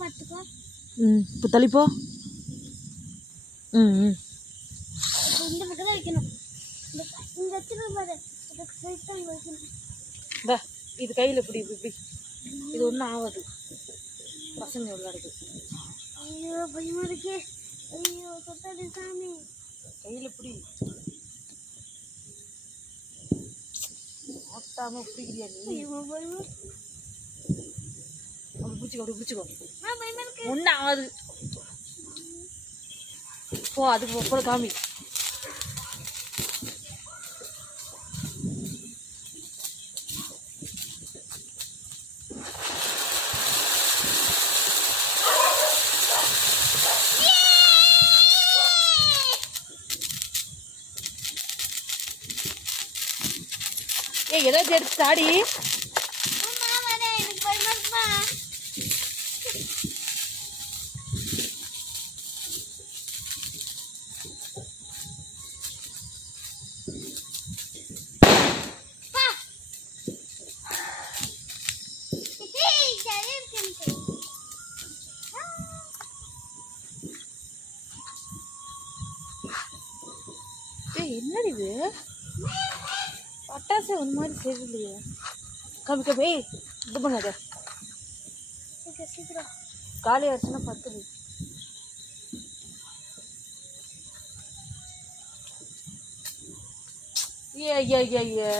இப்போ தள்ளிப்போ. ம் இந்த பக்கம் தான் வைக்கணும். இந்த பாரு இது கையில் இப்படி இப்படி இது ஒன்றும் ஆகாது. பசங்க விளையாடுது. ஐயோ பயமா இருக்கே. ஐயோ தொட்டாது சாமி. கையில் இப்படி ஆட்டாம பிடிக்கிறியா நீ? ஐயோ பயமா. அப்படி பிடிச்சிக்கோ, அப்படி பிடிச்சிக்கோ. பயமா இருக்கு. ஒன்றும் ஆகாது. போ, அதுக்கு போல காமி. ஏய் ஏதாவது எடுத்து தாடி. என்னடி இது பட்டாசு ஒரு மாதிரி சரியில்லையே. கம்மி கம்மி இது பண்ணாத. காலி ஆச்சுன்னா பத்துது. ஏ ஐயா ஐயா ஐயா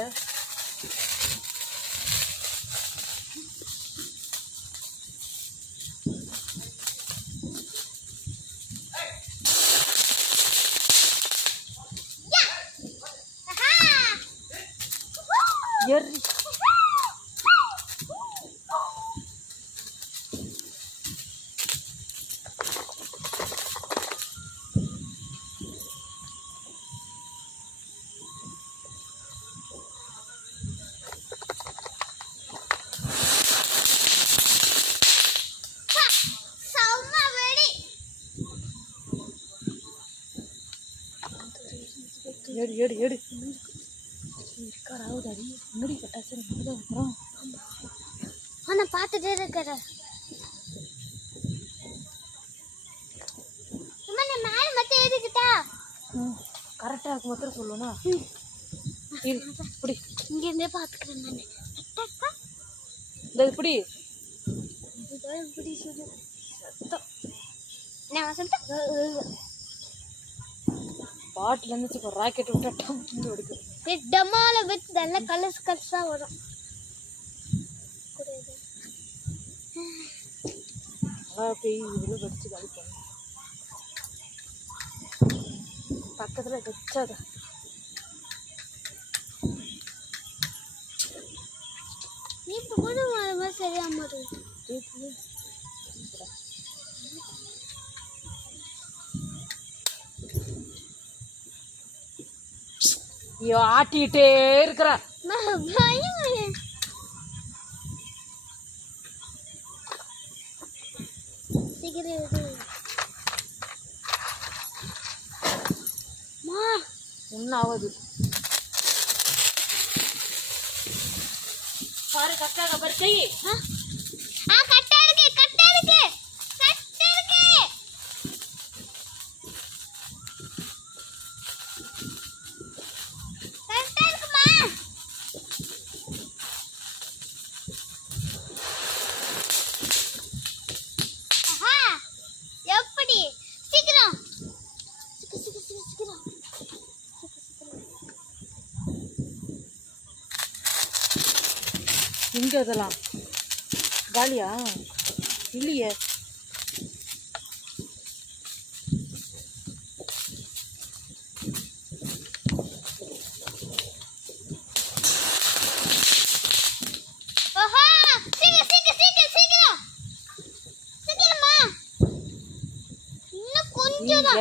எரி. எடு எடு எடு. இருக்காராவுதாடி முன்னாடி பட்டாசு நம்ம அப்புறம் நான் பார்த்துட்டே இருக்கிறேன். மேல மட்டும் ஏறிக்கிட்டா கரெக்டாக இருக்கும் மாத்திரம் சொல்லணும்னா இப்படி இங்க இருந்தே பார்த்துக்கிறேன் நான். இந்த இப்படி இப்படி சொல்லு சத்தம். நான் சொல்லிட்டேன் பாட்டில் இருந்துச்சு. இப்போ ராக்கெட் விட்டா டம் எடுக்கு. டமால வித் நல்ல கலர்ஸ் கலர்ஸா வரும். பெய் இவ்வளோ வச்சு கழிப்போம். பக்கத்தில் வச்சாத நீ கூட மாறுமா சரியா மாறு. ஐயோ ஆட்டிக்கிட்டே இருக்கிற. ஒன்றும் ஆகுது பாரு. கரெக்டாக பாரு கை. கரெக்டா இருக்கு கரெக்டா இருக்கு கரெக்டா இருக்கு. கரெக்டா இருக்குமா? எப்படி சீக்கிரம் சீக்கிரம். எங்க அதெல்லாம் காலியா இல்லையே.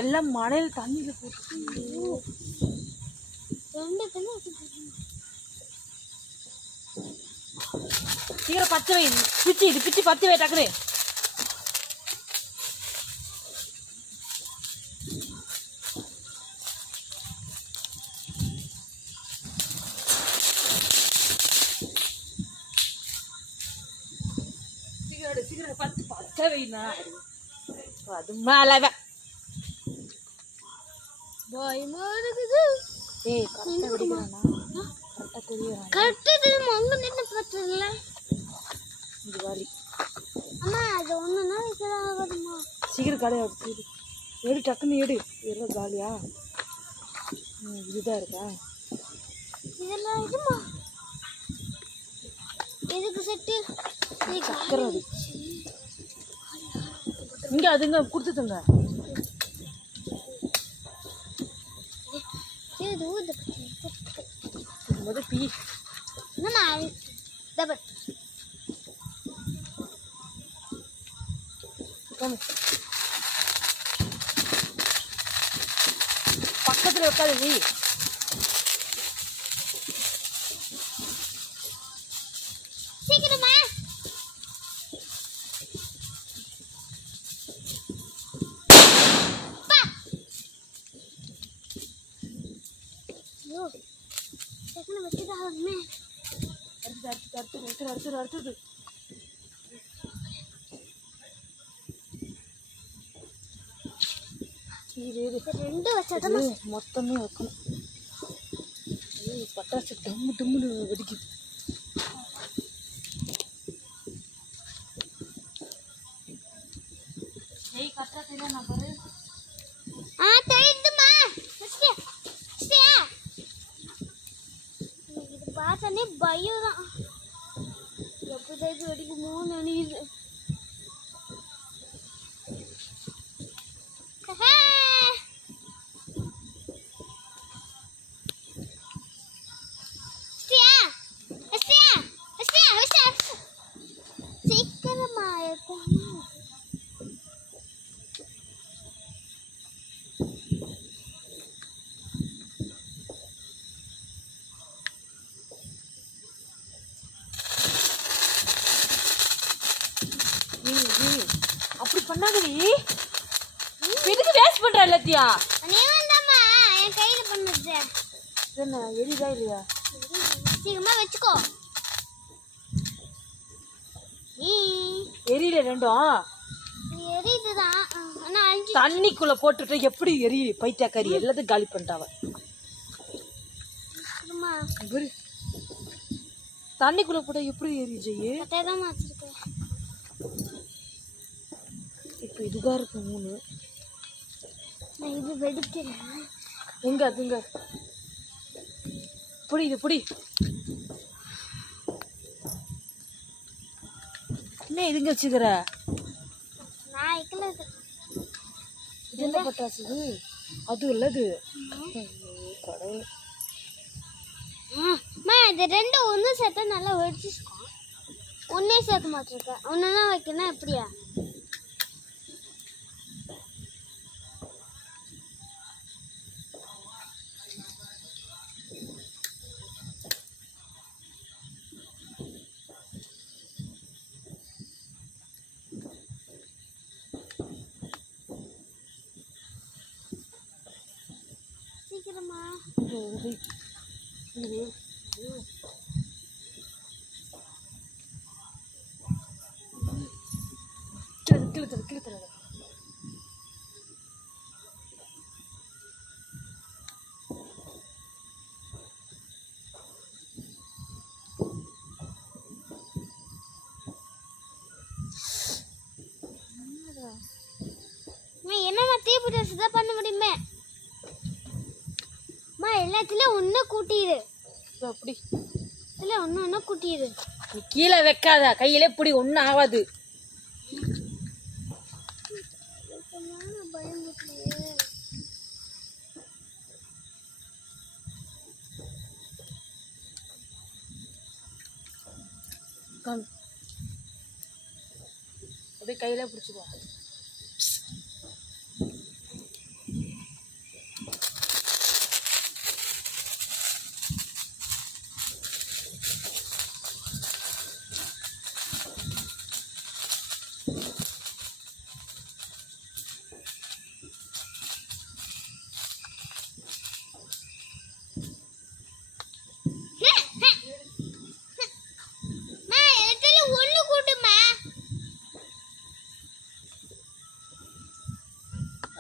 எல்லாம் மழையில் தண்ணியில போட்டு சீக்கிரம் பத்து வை. பிச்சு இது பிச்சு பத்து வை டக்குனு. சீக்கிரம் பத்து பத்து கரெக்டாக வைனா அது மேலே பயமா இருக்குது. ஏய் கரெக்டாக வெடிக்கிறானா கரெக்டாக தெரியும். கரெக்டாக தெரியுமா? அங்கே நின்று பார்த்ததில்ல. இது வாலி அம்மா அது ஒன்றுனா வைக்கலாம் ஆகாதுமா. சீக்கிரம் கடையை வச்சு எடு டக்குன்னு எடு. எல்லாம் காலியா? இதுதான் இருக்கா? இதெல்லாம் இதுமா எதுக்கு செட்டு? சக்கரை அது இங்கே அதுங்க கொடுத்துட்டுங்க. இது ஊது முதல் பீ என்னம்மா டபுள் பக்கத்தில் வைக்காத நீ. சீக்கிரமா ஐயோ டக்குனு வச்சுதான் ஆகுமே. அடுத்தது இது ரெண்டு வச்சதான் மொத்தமே வைக்கணும். பட்டாசு டம்மு டம்முன்னு வெடிக்குது. தெரியுதுமா. இது பார்த்தானே பயம் தான். எப்போதாச்சும் வெடிக்குமோ நினைக்குது. சீக்கிரமா அப்படி பண்ணாதடி. எதுக்கு வேஸ்ட் பண்ற எல்லாத்தையா? நீ வந்தாமா என் கையில பண்ணுது. என்ன எரியுதா இல்லையா? சீக்கிரமா வச்சுக்கோ. எரியல ரெண்டும். எரியுதுதான். ஆனா அஞ்சு தண்ணிக்குள்ள போட்டுட்டு எப்படி எரியுது? பைத்தியக்காரி எல்லாத்தையும் காலி பண்ணிட்டாவ. தண்ணிக்குள்ள போட்டா எப்படி எரியுது? கட்டையதான் வச்சிருக்கேன். இப்போ இதுதான் இருக்கு 3. நான் இது வெடிக்கிறேன். எங்க அதுங்க புடி இது புடி. என்ன இதுங்க வச்சுக்கிற? நான் வைக்கலது. இது என்ன பட்டாசு? அது இல்லது கடை. இது ரெண்டும் ஒன்று சேர்த்தா நல்லா வெடிச்சிருக்கோம். ஒன்னே சேர்க்க மாட்டிருக்கேன். ஒன்றுனா வைக்கணும் எப்படியா? சீக்கிரமா கிழத்துல என்னம்மா தீப்பிட்டு தான் பண்ண முடியுமே. எல்லாத்துலயும் ஒண்ணு கூட்டிடு. அப்படி இல்ல ஒண்ணு கூட்டிடு. கீழே வைக்காத, கையிலே பிடி, ஒன்றும் ஆகாது. அப்படியே கையில பிடிச்சிக்கோ.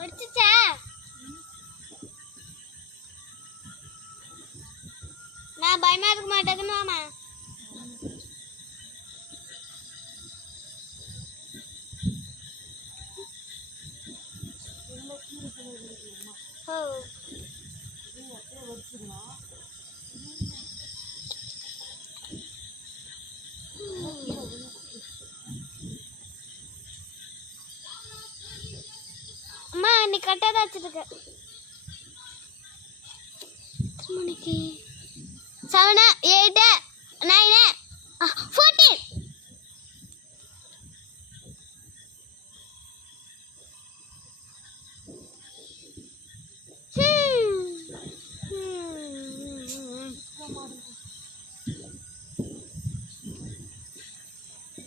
வெடிச்சிச்சா? நான் பயமா இருக்க மாட்டேங்குன்னு மாமா. ஓ அம்மா நீ கரெக்டாக தான் வச்சுருக்க. எத்தனை மணிக்கு? 7, 8, 9, 14.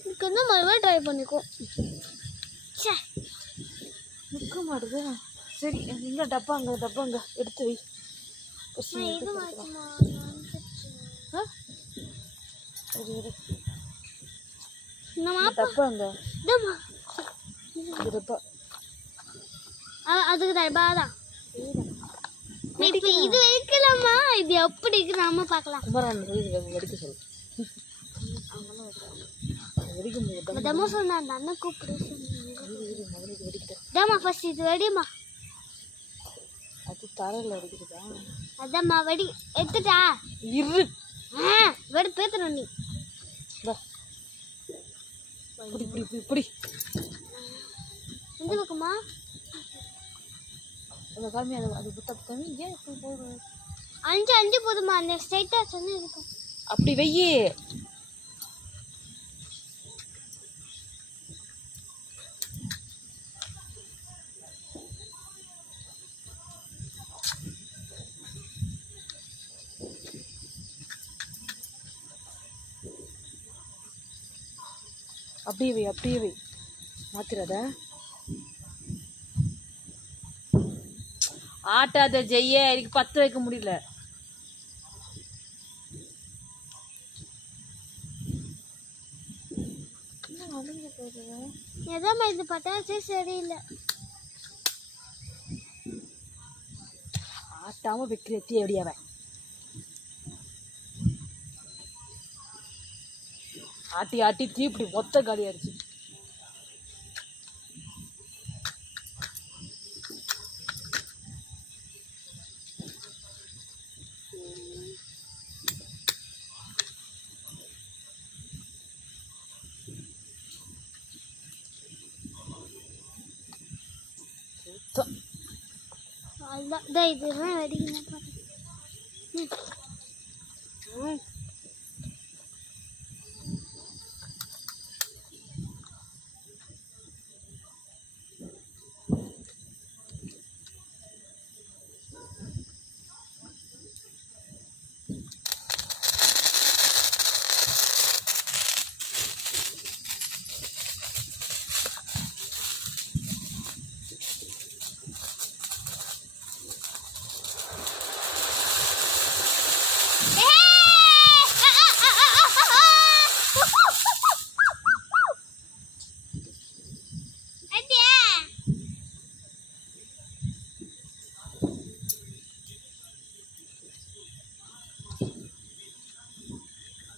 இதுக்கு வந்து மறுபடியும் ட்ரை பண்ணிக்கோ. சே நிற்க மாட்டுது. சரி எங்க டப்பாங்க எடுத்து வை. இது மாச்சுமா டப்பாங்க டப்பா அதுக்கு தர்பாதான். இப்ப இது வைக்கலாமா? இது எப்படி இருக்கு நாம பார்க்கலாம். குமரன் வெடிக்க சொல்லு. வெடிக்கும் சொன்னா அந்த அண்ணன் கூப்பிடு. அதாம்மா ஃபர்ஸ்ட் இது வெடிமா. அது தரையில் வெடிக்கிறதா? அதாம்மா வெடி எடுத்துட்டா இரு. வெடி பேத்துறோம் நீ. இப்படி எந்த பக்கமா? அந்த காமி அது புத்த காமி. ஏன் இப்படி போடுற? 5 போதுமா? அந்த ஸ்ட்ரைட்டா சொன்னா இருக்கும். அப்படி வெய்யி. அப்படியே வை மாத்திராத. ஆட்டாத ஜெய்ய. எனக்கு 10 வைக்க முடியல. எதாம்மா இது பட்டாசே சரியில்லை. ஆட்டாம வைக்கிற எத்தி எப்படியாவ ஆட்டி தீ இப்படி மொத்த காலியாயிருச்சு. அதுதான் இதுதான் வெடிக்கணும்.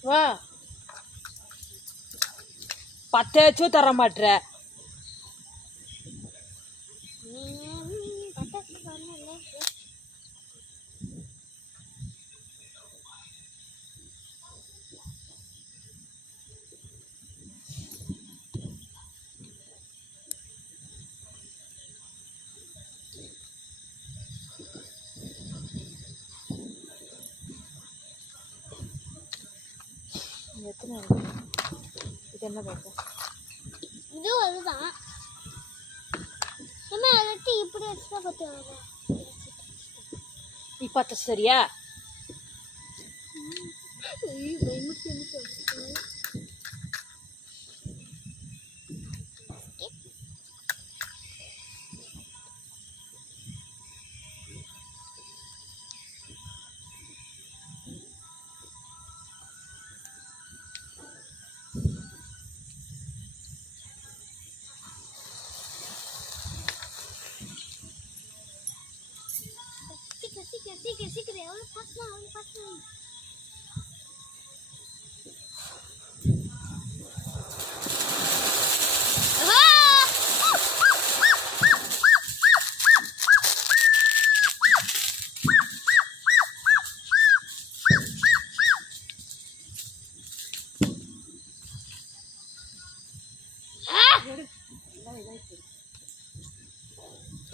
வா 10 தர மாட்டேற. எத்தனை இது என்ன பார்க்க? இது அதுதான். சும்மா அதட்டி இப்படி வச்சுட்டா பார்த்து நீ பார்த்த சரியா?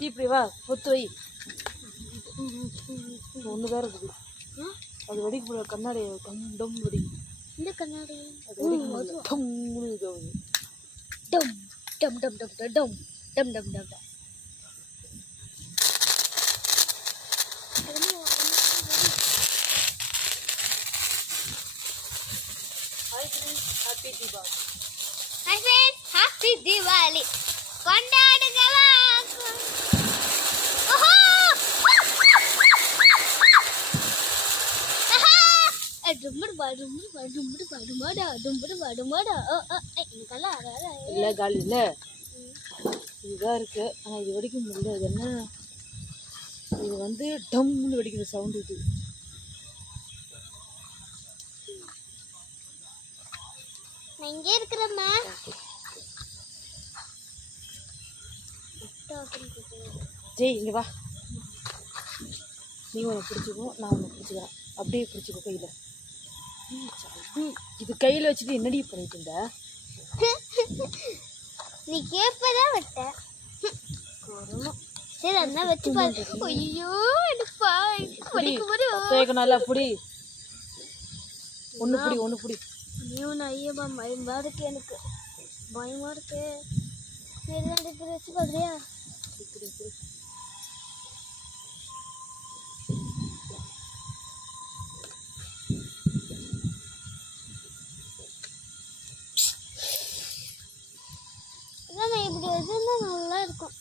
இப்படி வா பொத்து வை. ஒன்று தான் இருக்குது. அது வெடிக்க போல கண்ணாடி டம் வெடிக்கும். இந்த கண்ணாடி அது வெடிக்கும் டம்னு இதாகுது. டம் டம் டம் டம் டம் டம் டம் டம் டம் டம். ஹாப்பி தீபாவளி. ஹாப்பி தீபாவளி கொண்டாடுங்க வா. இல்லை காலி இல்லை, இதுதான் இருக்கு. ஆனால் இது வெடிக்க முடியல. இது என்ன, இது வந்து டம்னு வெடிக்கிற சவுண்டு. இது இங்கே இருக்கிறம்மா. ஜெய் இங்கே வா. நீ ஒன்று பிடிச்சிக்கோ, நான் ஒன்று பிடிச்சிக்கிறேன். அப்படியே பிடிச்சிக்கோ கையில். இது கையில் வச்சுட்டு என்னடி பண்ணிட்டு இருந்த? நீ கேப்பதான் விட்ட. சரி அதான் வச்சு பாரு. ஐயோ எடுப்பா தேக்கனால புடி. ஒன்று புடி, ஒன்று புடி. நீ ஒன்று ஐயப்பா பயமா இருக்கு, எனக்கு பயமா இருக்கு. சரி ரெண்டு பேர் வச்சு பார்க்குறியா? இப்படி இப்படி இப்படி வச்சிருந்தா நல்லா இருக்கும்.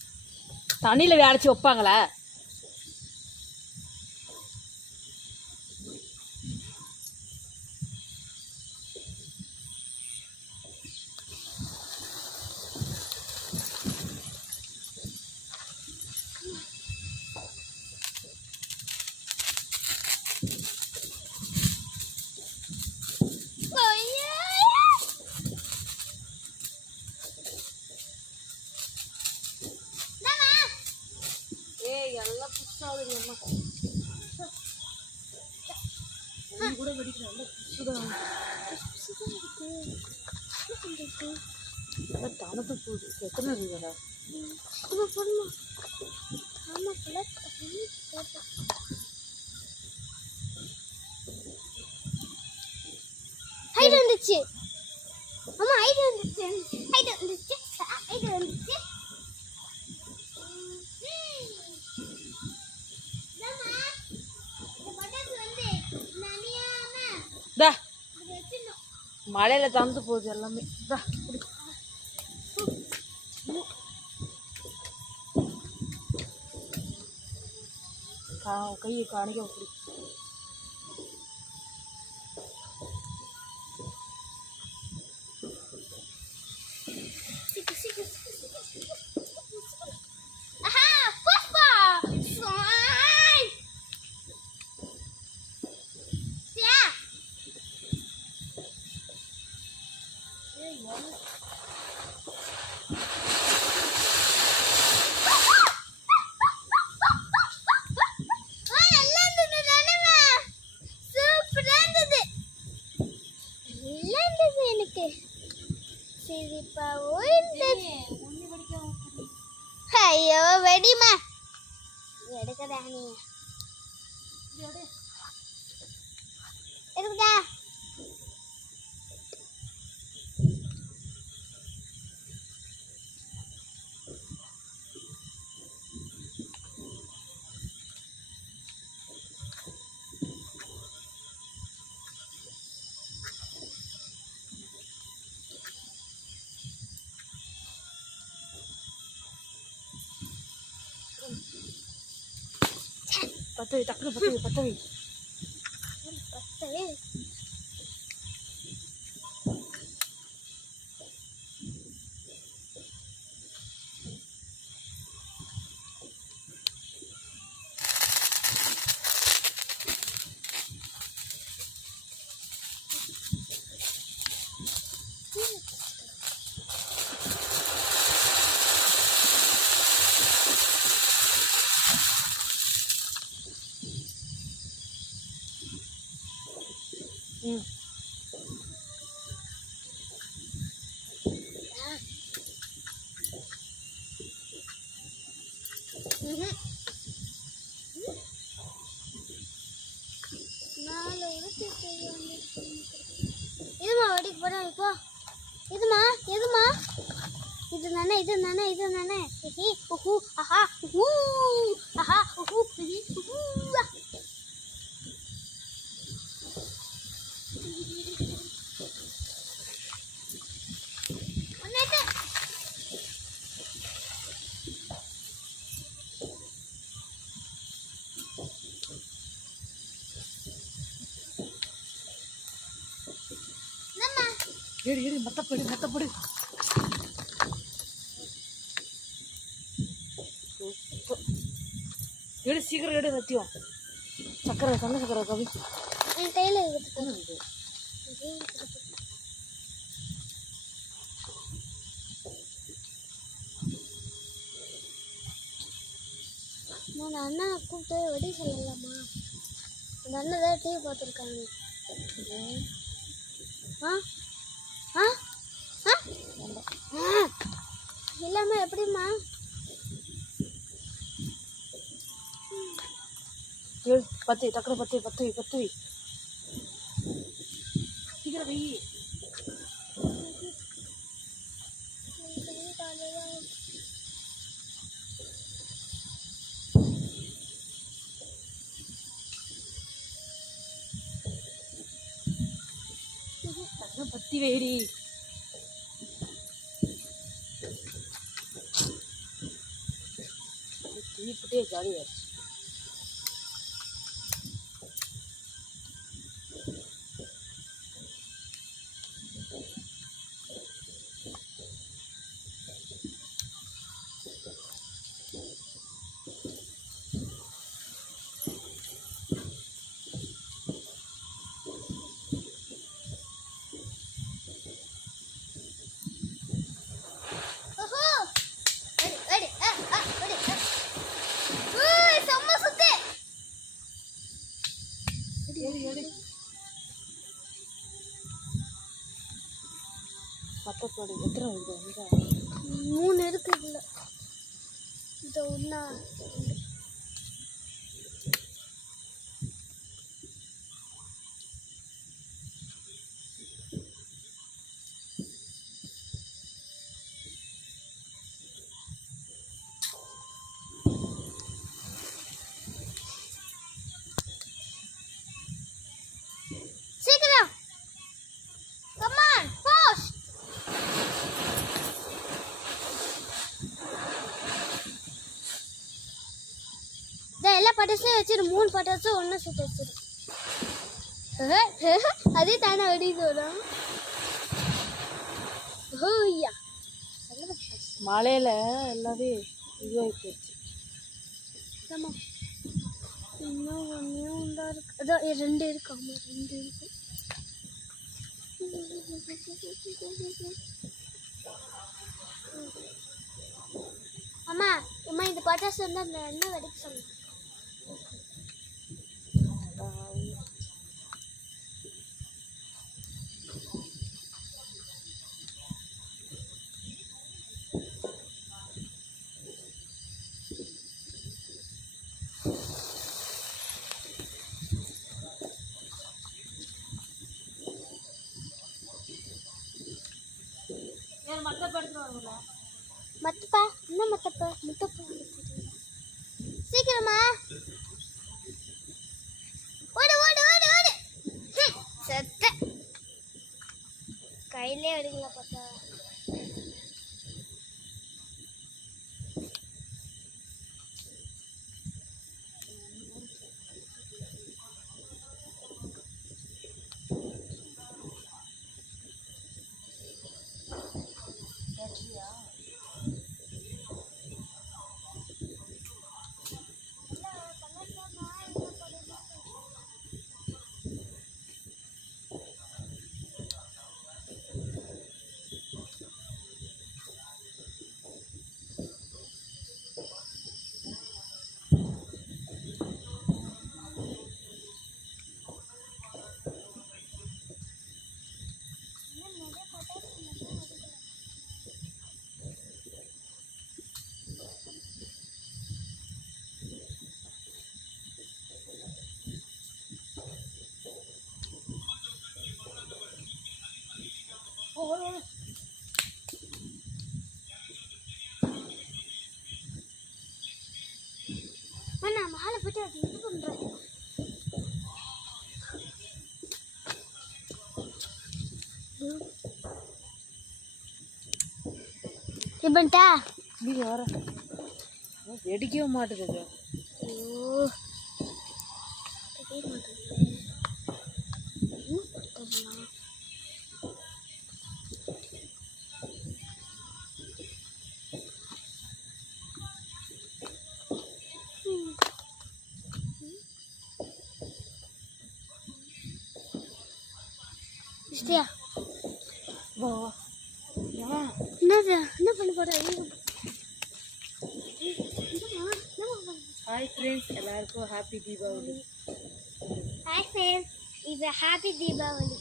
தண்ணியில் அடைச்சி வைப்பாங்களா? எல்லாம் புதுசாகுது அம்மா. கூட வெடிக்கிற நல்லா புதுசுதான். நல்லா தனத்து போகுது. எத்தனை இருக்குதா? ஹைட் வந்துச்சு. அம்மா ஹைட் வந்துச்சு. ஹைட் வந்துச்சு. ஹைட் வந்துச்சு. மழையில தந்து போகுது எல்லாமே. கையை காணிக்க அப்படி ஐயோ வெடிமா எடுக்கடா நீ எடுக்கடா. பத்தவை டக்குனு பத்தவை பத்தவை பத்தவே. நாலு இதுமா வடிக்கு போறேன் இப்போ. இதுமா எதுமா இது நானே உஹு ஆஹா உஹு ஆஹா உஹு உஹு. ஏடி மத்தப்படு எடு சீக்கிரம் எடு சத்தியம். சக்கரை சண்டை சக்கரை கவி என் கையில் நான் அண்ணா கூப்பிட்டு வெடி சொல்லலாமா? அந்த அண்ணன் தான் டிவி பார்த்துருக்காங்க. ஆ ஆ ஆ இல்லாம எப்படிம்மா? ஏழு பத்து டக்குனு பத்து வை சீக்கிரம் வை. பத்தி வேடி தீப்பிட்டே ஜாலியாக இருக்கு. மத்தப்படு எத்தனை இருக்கு? 3 இருக்கு. இல்லை இது ஒன்றா சீக்கிரம் கமான் ஃபாஸ்ட். எல்லா பட்டாசும் வச்சிரு. 3 பட்டாசும் ஒன்றா சுட்டு வச்சிரு. அதே தானே வெடிது வரும். ஓய்யா மழையில எல்லாமே இதுவாகி போச்சு. ஆமாம் இன்னும் ஒன்றே ஒன்றா இருக்கு. அதான் 2 இருக்கு. ஆமாம் 2 இருக்கு. அம்மா அம்மா இந்த பட்டாசு வந்து அந்த என்ன வெடிக்க சொன்னேன். மத்தப்பா என்ன மத்தப்பா சீக்கிரமா ஓடு ஓடு ஓடு ஓடு. செத்த கையிலே எடுக்கல பார்த்தா. இது பண்ணுறேன். இது பண்ணிட்டா? நீ வர வெடிக்கவே மாட்டேங்குது. ஐயோ இஷ்டியா வா வா. என்னது என்ன பண்ண போற? ஹாய் ஃப்ரெண்ட்ஸ், எல்லாருக்கும் ஹாப்பி தீபாவளி. ஹாய் ஃப்ரெண்ட்ஸ், இது ஹாப்பி தீபாவளி.